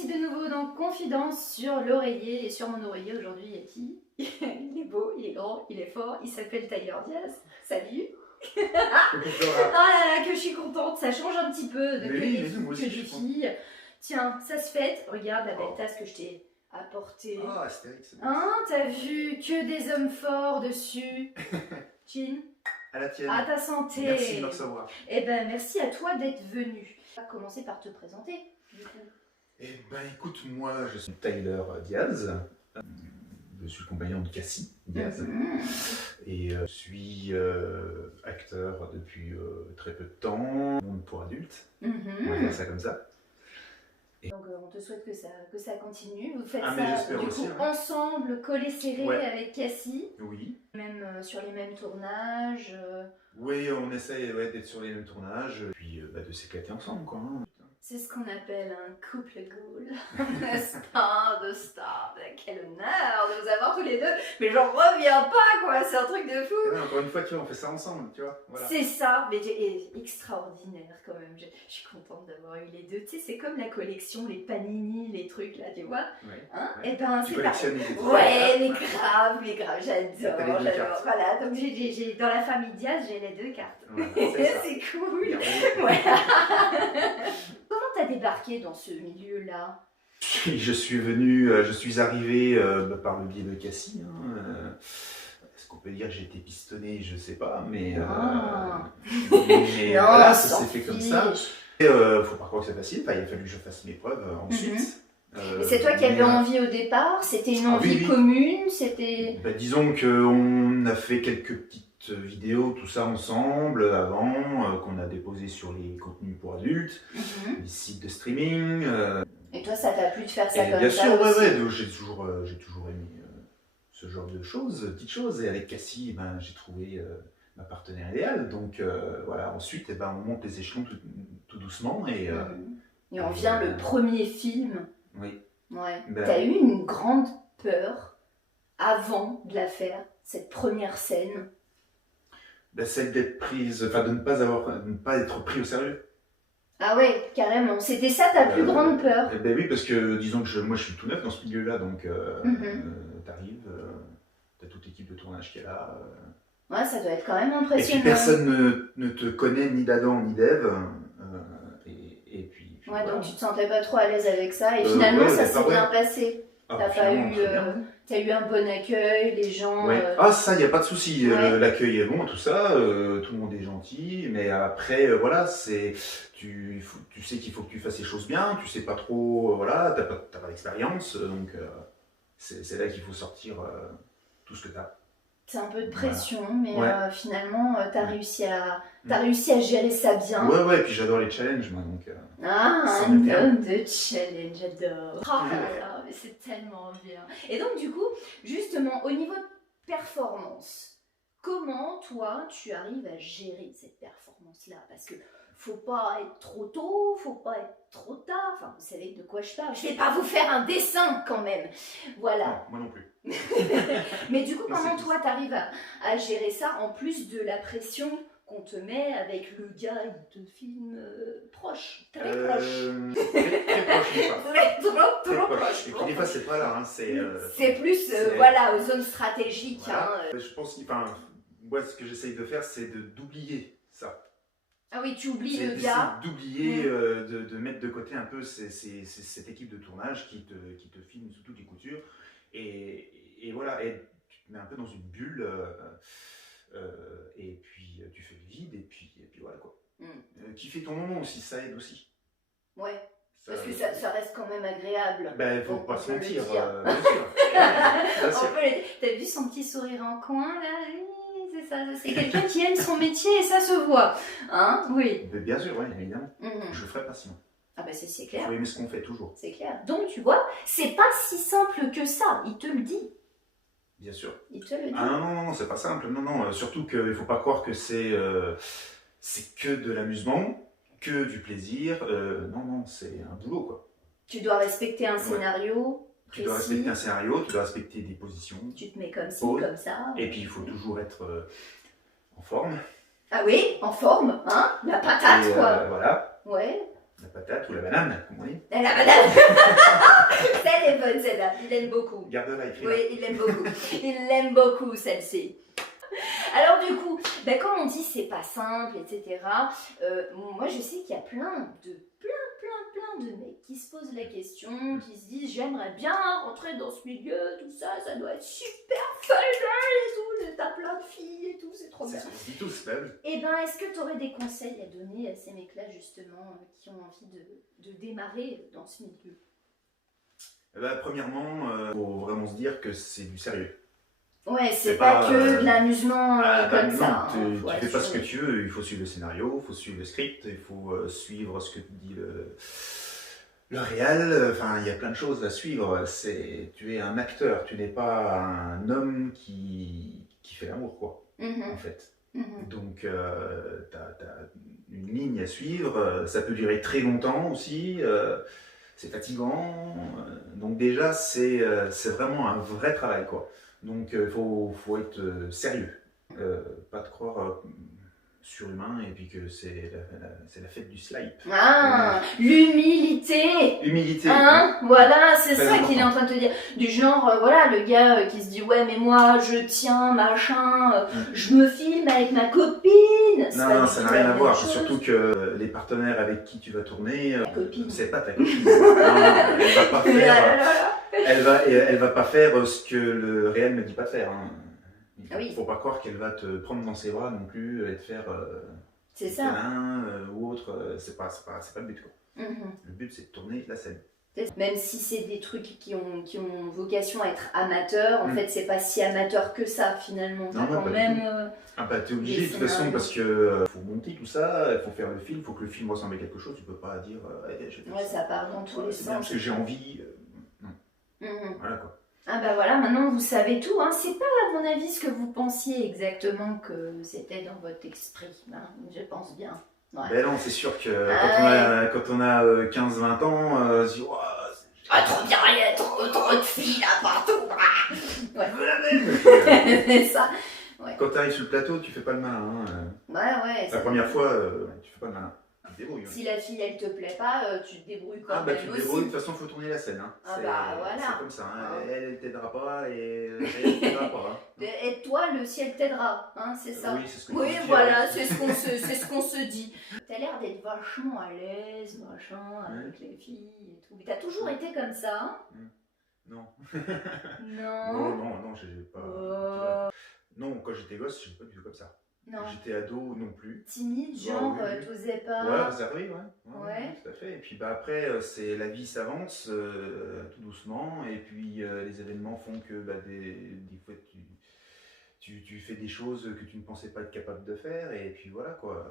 ici de nouveau dans Confidence sur l'oreiller. Et sur mon oreiller aujourd'hui, il y a qui? Il est beau, il est grand, il est fort, il s'appelle Tyler Diaz. Salut. Oh là là, que je suis contente, ça change un petit peu de que des filles. Tiens, ça se fête. Regarde la belle tasse que je t'ai apportée. Ah, Astérix. Hein, t'as vu que des hommes forts dessus. Chin. À la tienne. À ta santé. Merci de me recevoir. Eh ben, merci à toi d'être venu. On va commencer par te présenter. Eh ben, écoute, moi, je suis Tyler Diaz. Je suis le compagnon de Cassie Diaz. Et je suis acteur depuis très peu de temps. Monde pour adultes. On va dire ça comme ça. Donc on te souhaite que ça continue. Vous faites ça du aussi, coup ensemble, collés serrés avec Cassie. Oui. Même sur les mêmes tournages. Oui, on essaie d'être sur les mêmes tournages. Puis de s'éclater ensemble, quoi. Hein. C'est ce qu'on appelle un couple goal. Star de star. Quel honneur de vous avoir tous les deux. Mais j'en reviens pas, quoi. C'est un truc de fou. Ouais, encore une fois, tu vois, on fait ça ensemble, tu vois. Voilà. C'est ça, mais extraordinaire quand même. Je suis contente d'avoir eu les deux. Tu sais, c'est comme la collection, les panini, les trucs là, tu vois. Ouais. Hein, ouais. Et ben, tu c'est pas. Ouais, mais grave, j'adore. Voilà, donc j'ai dans la famille Diaz, j'ai les deux cartes. Voilà, c'est cool. Ouais. Comment t'as débarqué dans ce milieu-là? Je suis arrivé par le biais de Cassie. Hein, est-ce qu'on peut dire que j'ai été pistonné? Je sais pas, mais non, voilà, ça s'est fait comme ça. Faut pas croire que c'est facile. Enfin, il a fallu que je fasse mes preuves ensuite. C'est toi qui avais envie au départ? C'était une envie commune? C'était... Disons qu'on a fait quelques petites vidéos, tout ça ensemble, avant, qu'on a déposé sur les contenus pour adultes, les sites de streaming. Et toi, ça t'a plu de faire ça comme ça? Bien sûr, ouais, j'ai toujours aimé ce genre de choses, petites choses. Et avec Cassie, j'ai trouvé ma partenaire idéale. Donc voilà, ensuite, on monte les échelons tout doucement. Et on vient le premier film. Oui. Ouais. T'as eu une grande peur avant de la faire, cette première scène? Celle d'être prise, enfin de ne pas être pris au sérieux. Ah ouais, carrément. C'était ça ta plus grande peur? Oui, parce que disons que moi je suis tout neuf dans ce milieu-là, donc t'arrives, t'as toute l'équipe de tournage qui est là. Ouais, ça doit être quand même impressionnant. Et puis personne ne te connaît ni d'Adam ni d'Ève. Et puis ouais, donc tu te sentais pas trop à l'aise avec ça, et finalement ça s'est bien passé. T'as eu un bon accueil, les gens... Ah ça, il n'y a pas de souci, l'accueil est bon, tout ça, tout le monde est gentil, mais après, voilà, tu sais qu'il faut que tu fasses les choses bien, tu sais pas trop, voilà, t'as pas d'expérience, donc c'est là qu'il faut sortir tout ce que t'as. C'est un peu de pression, mais finalement, t'as réussi à gérer ça bien. Ouais, et puis j'adore les challenges, moi, donc... un homme de challenge, j'adore. Oh là là, mais c'est tellement bien. Et donc, du coup, justement, au niveau de performance, comment, toi, tu arrives à gérer cette performance-là? Parce que faut pas être trop tôt, faut pas être trop tard. Enfin, vous savez de quoi je parle. Je vais pas vous faire un dessin, quand même. Voilà. Non, moi non plus. Mais du coup, comment toi, t'arrives à gérer ça, en plus de la pression qu'on te met avec le gars, il te filme proche, très proche. Très proche, trop proche. Et puis des fois, c'est pas là, hein, c'est plus, voilà, aux zones stratégiques. Voilà. Je pense, moi, ce que j'essaye de faire, c'est d'oublier ça. Ah oui, tu oublies le gars. D'oublier, de mettre de côté un peu cette équipe de tournage qui te filme sous toutes les coutures. Et voilà, et tu te mets un peu dans une bulle, et puis tu fais le vide, et puis voilà quoi. Kiffer ton moment aussi, ça aide aussi. Ouais, parce que ça reste quand même agréable. Faut pas se mentir, bien sûr. T'as vu son petit sourire en coin là? C'est ça, c'est quelqu'un qui aime son métier et ça se voit. Hein? Oui. Bien sûr, oui, évidemment. Je le ferai pas sinon. Ah bah c'est clair. Il faut aimer ce qu'on fait toujours. C'est clair. Donc tu vois, c'est pas si simple que ça, il te le dit. Bien sûr. Il te le dit. Ah non, c'est pas simple. Non, surtout qu'il ne faut pas croire que c'est que de l'amusement, que du plaisir. Non, c'est un boulot quoi. Tu dois respecter un scénario. Tu dois respecter un scénario, tu dois respecter des positions. Tu te mets comme ci, comme ça. Et puis il faut toujours être en forme. Ah oui, en forme, hein? La patate quoi. Voilà. Ouais. La patate ou la banane, comme on dit. La banane. Elle est bonne celle-là, il l'aime beaucoup. Garde-la, écris-la. Oui, il l'aime beaucoup. Il l'aime beaucoup celle-ci. Alors du coup, comme on dit, c'est pas simple, etc. Moi, je sais qu'il y a plein de mecs qui se posent la question, qui se disent j'aimerais bien rentrer dans ce milieu, tout ça, ça doit être super fun et tout, t'as plein de filles et tout, c'est trop bien. C'est ce qu'on se dit tous, même. Et ben, est-ce que tu aurais des conseils à donner à ces mecs-là justement qui ont envie de démarrer dans ce milieu? Premièrement, faut vraiment se dire que c'est du sérieux. Ouais, c'est pas que de l'amusement comme non, ça. Tu fais pas ce que tu veux, il faut suivre le scénario, il faut suivre le script, il faut suivre ce que dit le réel. Enfin, il y a plein de choses à suivre. Tu es un acteur, tu n'es pas un homme qui fait l'amour, quoi, en fait. Donc, tu as une ligne à suivre, ça peut durer très longtemps aussi. C'est fatigant, donc déjà c'est vraiment un vrai travail, quoi. Donc il faut être sérieux, pas te croire surhumain et puis que c'est la fête du slide. Ah, l'humilité. Humilité. Hein, voilà, c'est Très ça important. qu'il est en train de te dire. Du genre, voilà, le gars qui se dit ouais mais moi je tiens machin, je me filme avec ma copine. Non, ça n'a rien à voir. Surtout que les partenaires avec qui tu vas tourner, c'est pas ta copine. Non, elle va pas faire. Elle va pas faire ce que le réel ne dit pas de faire. Hein. Il faut pas croire qu'elle va te prendre dans ses bras non plus et te faire câlin ou autre. C'est pas le but, quoi. Le but c'est de tourner la scène. Même si c'est des trucs qui ont vocation à être amateurs, en fait c'est pas si amateur que ça finalement. Non, quand même. T'es obligé de toute façon parce que faut monter tout ça, il faut faire le film, il faut que le film ressemble à quelque chose. Tu peux pas dire ça part dans tous les sens. Parce que j'ai envie. Non. Voilà, quoi. Ah bah voilà, maintenant vous savez tout, hein. C'est pas à mon avis ce que vous pensiez exactement que c'était dans votre esprit, hein. Je pense bien. Ouais. Ben non, c'est sûr que quand on a 15-20 ans, on se dit trop bien, il y a trop de filles là partout. Ouais. C'est ça. Ouais. Quand tu arrives sur le plateau, tu fais pas le malin. Ouais. La première fois, tu fais pas le malin. Tu te débrouilles. Si la fille elle te plaît pas, tu te débrouilles quand même. Tu te débrouilles, de toute façon, il faut tourner la scène. Hein. Voilà. C'est comme ça. Hein. Elle t'aidera pas et elle t'aidera pas. Hein. Aide-toi, le ciel t'aidera, hein, c'est ça. Oui, c'est ce que voilà, c'est ce qu'on se dit. T'as l'air d'être vachement à l'aise, machin, avec les filles et tout. Mais t'as toujours été comme ça, hein? Non. Non. j'ai pas. Non, quand j'étais gosse, j'étais pas du tout comme ça. Non. J'étais ado non plus. Timide, genre, t'osais pas. Ouais, réservé, ouais. Tout à fait. Et puis après, c'est la vie s'avance tout doucement. Et puis les événements font que des fois tu fais des choses que tu ne pensais pas être capable de faire. Et puis voilà, quoi.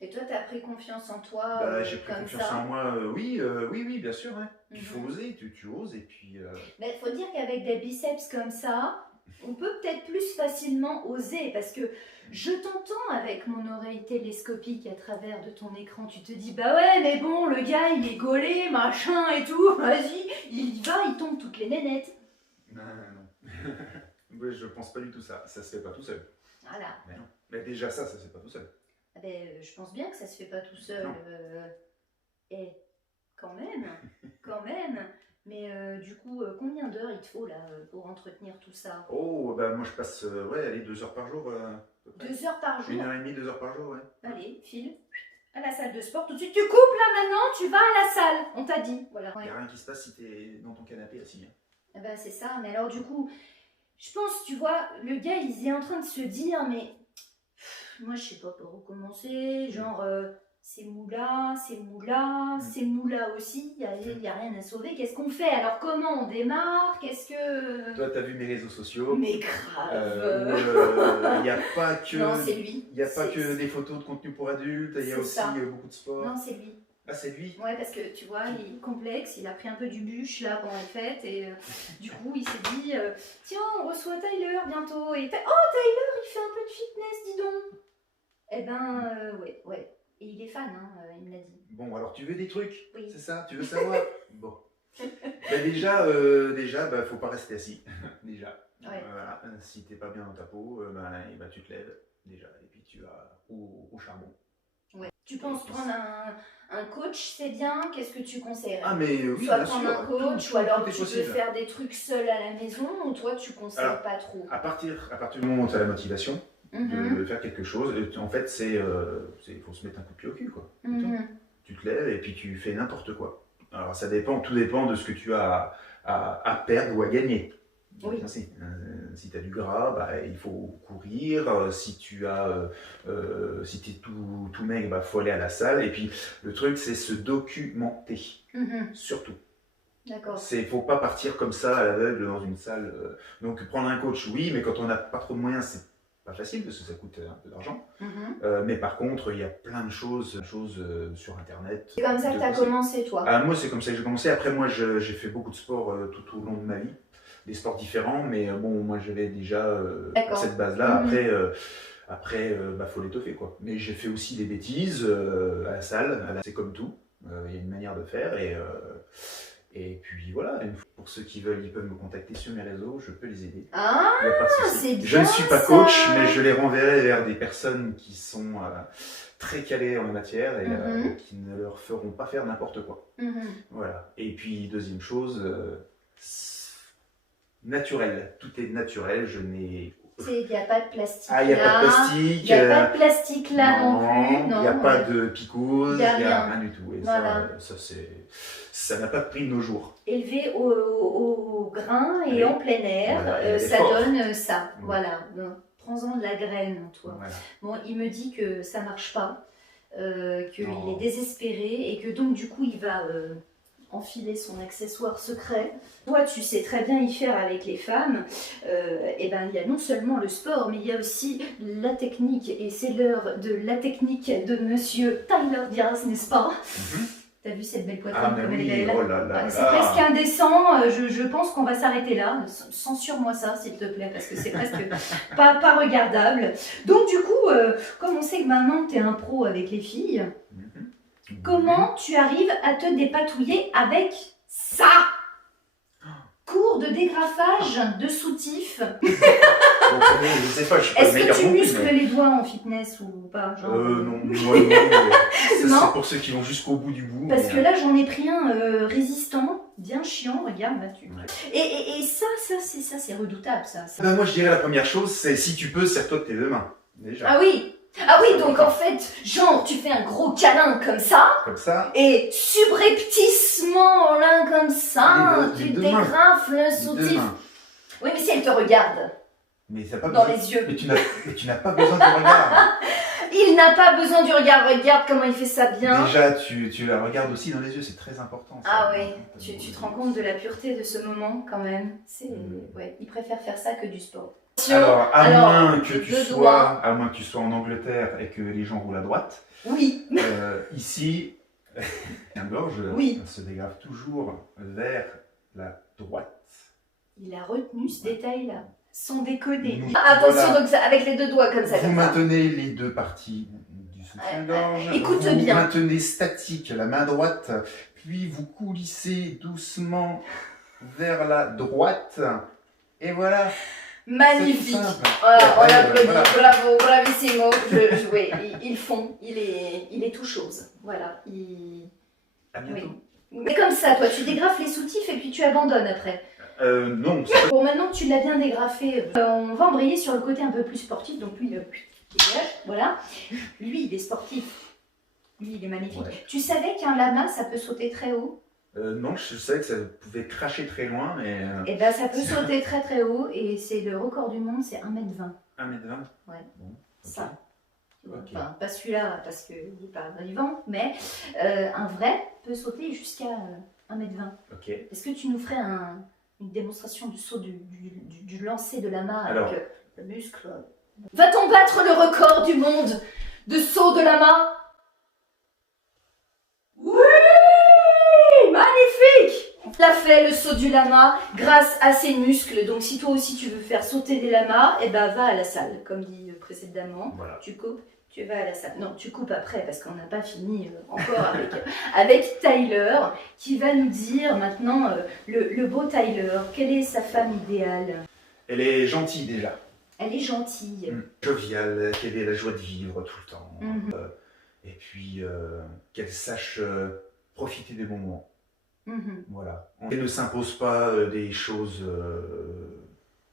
Et toi, t'as pris confiance en toi j'ai pris confiance en moi, oui, bien sûr. Hein. Il faut oser, tu oses. Et puis. Mais il faut dire qu'avec des biceps comme ça, on peut peut-être plus facilement oser parce que je t'entends avec mon oreille télescopique à travers de ton écran. Tu te dis, bah ouais, mais bon, le gars, il est gaulé, machin et tout. Vas-y, il y va, il tombe toutes les nénettes. Non. Ouais, je pense pas du tout ça. Ça se fait pas tout seul. Voilà. Mais déjà ça se fait pas tout seul. Je pense bien que ça se fait pas tout seul. Et quand même. Mais du coup, combien d'heures il te faut là pour entretenir tout ça? Oh, moi je passe 2 heures par jour. 2 heures par jour? 1h30, 2 heures par jour, ouais. Allez, file à la salle de sport. Tout de suite, tu coupes là maintenant, tu vas à la salle. On t'a dit. Voilà. Il n'y a rien qui se passe si t'es dans ton canapé assis. Hein. C'est ça. Mais alors du coup, je pense, tu vois, le gars, il est en train de se dire, mais moi je sais pas par où commencer. Genre, c'est moula aussi, il n'y a rien à sauver. Qu'est-ce qu'on fait? Alors comment on démarre? Qu'est-ce que... Toi, t'as vu mes réseaux sociaux. Mais grave. Il n'y a pas que... Non, c'est lui. Il n'y a pas que des photos de contenu pour adultes, il y a aussi beaucoup de sport. Non, c'est lui. Ah, c'est lui? Ouais, parce que tu vois, il est complexe, il a pris un peu du bûche là pendant les fêtes et du coup il s'est dit tiens, on reçoit Tyler bientôt. Et Tyler, il fait un peu de fitness, dis donc. Ouais. Et il est fan, hein, il me l'a dit. Bon, alors tu veux des trucs? Oui. C'est ça? Tu veux savoir? Bon. Déjà, faut pas rester assis. Déjà. Ouais. Voilà. Si t'es pas bien dans ta peau, tu te lèves déjà et puis tu vas au charbon. Ouais. Tu penses prendre un coach, c'est bien? Qu'est-ce que tu conseillerais? Ah mais oui, Soit bien prendre sûr, un coach, tout ou alors est tu peux possible. faire des trucs seul à la maison, ou toi tu conseilles Alors, pas trop? À partir du moment où tu as la motivation de faire quelque chose, en fait, il faut se mettre un coup de pied au cul, quoi. Tu te lèves et puis tu fais n'importe quoi. Alors tout dépend de ce que tu as à perdre ou à gagner. Oui. Si tu as du gras, bah, il faut courir. Si tu es tout maigre, bah, faut aller à la salle. Et puis le truc, c'est se documenter, surtout. D'accord. Il ne faut pas partir comme ça à l'aveugle dans une salle. Donc prendre un coach, oui, mais quand on n'a pas trop de moyens, c'est pas facile parce que ça coûte un peu d'argent. Mais par contre, il y a plein de choses sur Internet. C'est comme ça que tu as commencé, toi? Moi, c'est comme ça que j'ai commencé. Après, moi, j'ai fait beaucoup de sport tout au long de ma vie. Des sports différents, mais bon, moi, j'avais déjà cette base-là. Après, faut l'étoffer, quoi. Mais j'ai fait aussi des bêtises à la salle. C'est comme tout. Il y a une manière de faire et puis voilà, pour ceux qui veulent, ils peuvent me contacter sur mes réseaux, je peux les aider. Ah, c'est bien. Je ne suis pas coach, mais je les renverrai vers des personnes qui sont très calées en la matière et qui ne leur feront pas faire n'importe quoi. Voilà. Et puis, deuxième chose, naturel. Tout est naturel, il n'y a pas de plastique. Ah, il n'y a pas de plastique. Il n'y a pas de plastique là non plus. Il n'y a pas de picouse, il n'y a rien du tout. Et voilà. ça n'a pas de prix de nos jours. Élevé au grain et en plein air, voilà, ça donne ça. Voilà. Bon, prends-en de la graine, toi. Voilà. Bon, il me dit que ça ne marche pas, qu'il est désespéré et que donc du coup il va enfiler son accessoire secret. Toi, tu sais très bien y faire avec les femmes. Et ben, il y a non seulement le sport, mais il y a aussi la technique. Et c'est l'heure de la technique de Monsieur Tyler Diaz, n'est-ce pas? T'as vu cette belle poitrine comme elle est belle? Oh là là, c'est presque indécent. Je pense qu'on va s'arrêter là. Censure-moi ça, s'il te plaît, parce que c'est presque pas regardable. Donc, du coup, comme on sait que maintenant tu es un pro avec les filles, comment tu arrives à te dépatouiller avec ça? Cours de dégrafage de soutif. Je sais pas, je suis pas Est-ce le meilleur que tu non plus, muscles les doigts en fitness ou pas? Non, c'est pour ceux qui vont jusqu'au bout du bout. Parce que là, j'en ai pris un résistant, bien chiant, regarde, là, Et ça, c'est redoutable, ça. Ben, moi, je dirais la première chose, c'est si tu peux, serre-toi de tes deux mains, déjà. Ah oui, donc en fait, genre, tu fais un gros câlin comme ça. Et subrepticement, là, comme ça, tu dégrafes le soutif. Oui, mais si elle te regarde. Mais ça pas dans besoin... les yeux. Mais tu n'as pas besoin du regard. Il n'a pas besoin du regard. Regarde comment il fait ça bien. Déjà, tu la regardes aussi dans les yeux, c'est très important. Ça. Ah oui, tu te rends compte de la pureté de ce moment quand même. Ouais, il préfère faire ça que du sport. Alors, à moins que tu sois en Angleterre et que les gens roulent à droite. Oui. Ici, la gorge se dégrave toujours vers la droite. Il a retenu ce détail-là. Sans déconner. Attention, donc ça, avec les deux doigts comme ça. Vous maintenez les deux parties du soutien-gorge. Écoute vous bien. Vous maintenez statique la main droite, puis vous coulissez doucement vers la droite. Et voilà. Magnifique. Voilà, on applaudit. Voilà. Bravo, bravissimo. Oui, ils font. Il est tout chose. Voilà. À bientôt. Oui. Mais comme ça, toi, tu dégrafes les soutifs et puis tu abandonnes après. Non. Bon, maintenant que tu l'as bien dégrafé, on va embrayer sur le côté un peu plus sportif. Donc lui, voilà. Lui, il est sportif. Lui, il est magnifique. Ouais. Tu savais qu'un lama, ça peut sauter très haut? Non, je savais que ça pouvait cracher très loin, mais... Eh ben, ça peut sauter très très haut et c'est le record du monde, c'est 1m20. 1m20? Ouais. Bon, okay. Ça. Okay. Enfin, pas celui-là parce qu'il n'est pas vivant, mais un vrai peut sauter jusqu'à 1m20. Ok. Est-ce que tu nous ferais une démonstration du saut du lancer de lama avec le muscle? Va-t-on battre le record du monde de saut de lama? Oui! Magnifique! Il a fait le saut du lama grâce à ses muscles. Donc si toi aussi tu veux faire sauter des lamas, eh ben va à la salle, comme dit précédemment. Voilà. Tu coupes, tu vas à la salle. Non, tu coupes après parce qu'on n'a pas fini encore avec Tyler qui va nous dire maintenant le beau Tyler. Quelle est sa femme idéale? Elle est gentille déjà. Elle est gentille. Joviale, qu'elle ait la joie de vivre tout le temps. et puis qu'elle sache profiter des bons moments. Voilà. Elle ne s'impose pas des choses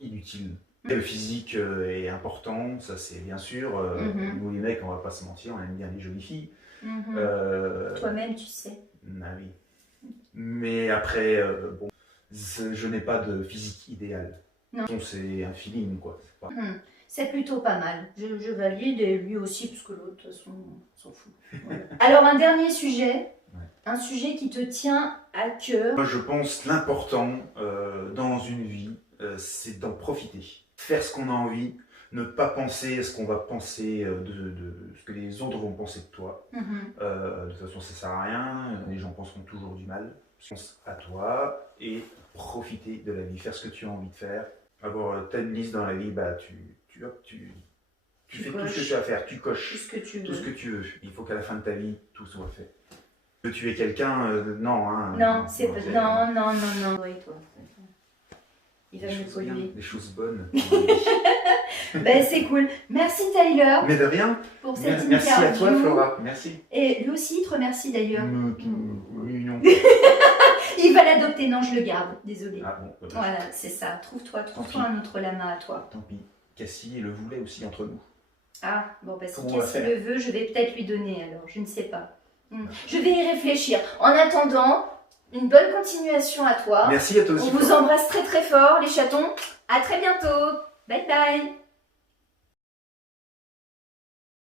inutiles. Le physique est important, ça c'est bien sûr. Nous les mecs, on va pas se mentir, on aime bien les jolies filles. Toi-même, tu sais. Ah oui. Mais après, bon, je n'ai pas de physique idéal. Non. C'est un feeling, quoi. C'est pas... C'est plutôt pas mal. Je valide, et lui aussi, parce que l'autre, de toute façon, on s'en fout. Voilà. Alors, un dernier sujet. Un sujet qui te tient à cœur. Moi, je pense l'important dans une vie, c'est d'en profiter. Faire ce qu'on a envie, ne pas penser à ce qu'on va penser de ce que les autres vont penser de toi. De toute façon, ça sert à rien. Les gens penseront toujours du mal. Pense à toi et profiter de la vie. Faire ce que tu as envie de faire. Avoir une liste dans la vie, bah, tu fais tout ce que tu as à faire. Tu coches tout ce que tu veux. Tout ce que tu veux. Il faut qu'à la fin de ta vie, tout soit fait. De tuer quelqu'un, non. Hein, non, c'est pas. Non. Oui, toi. Il va me polluer. Des choses bonnes. Ben, c'est cool. Merci Tyler. Mais de rien. Pour cette interview. Merci à toi Flora. Merci. Et lui aussi, il te remercie d'ailleurs. Mignon. Il va l'adopter. Non, je le garde. Désolée. Ah bon. Voilà, c'est ça. Trouve-toi un autre lama à toi. Tant pis. Cassie le voulait aussi entre nous. Ah, bon, bah si Cassie le veut, je vais peut-être lui donner alors. Je ne sais pas. Je vais y réfléchir. En attendant, une bonne continuation à toi. Merci à toi aussi. On vous embrasse très très fort, les chatons. À très bientôt. Bye bye.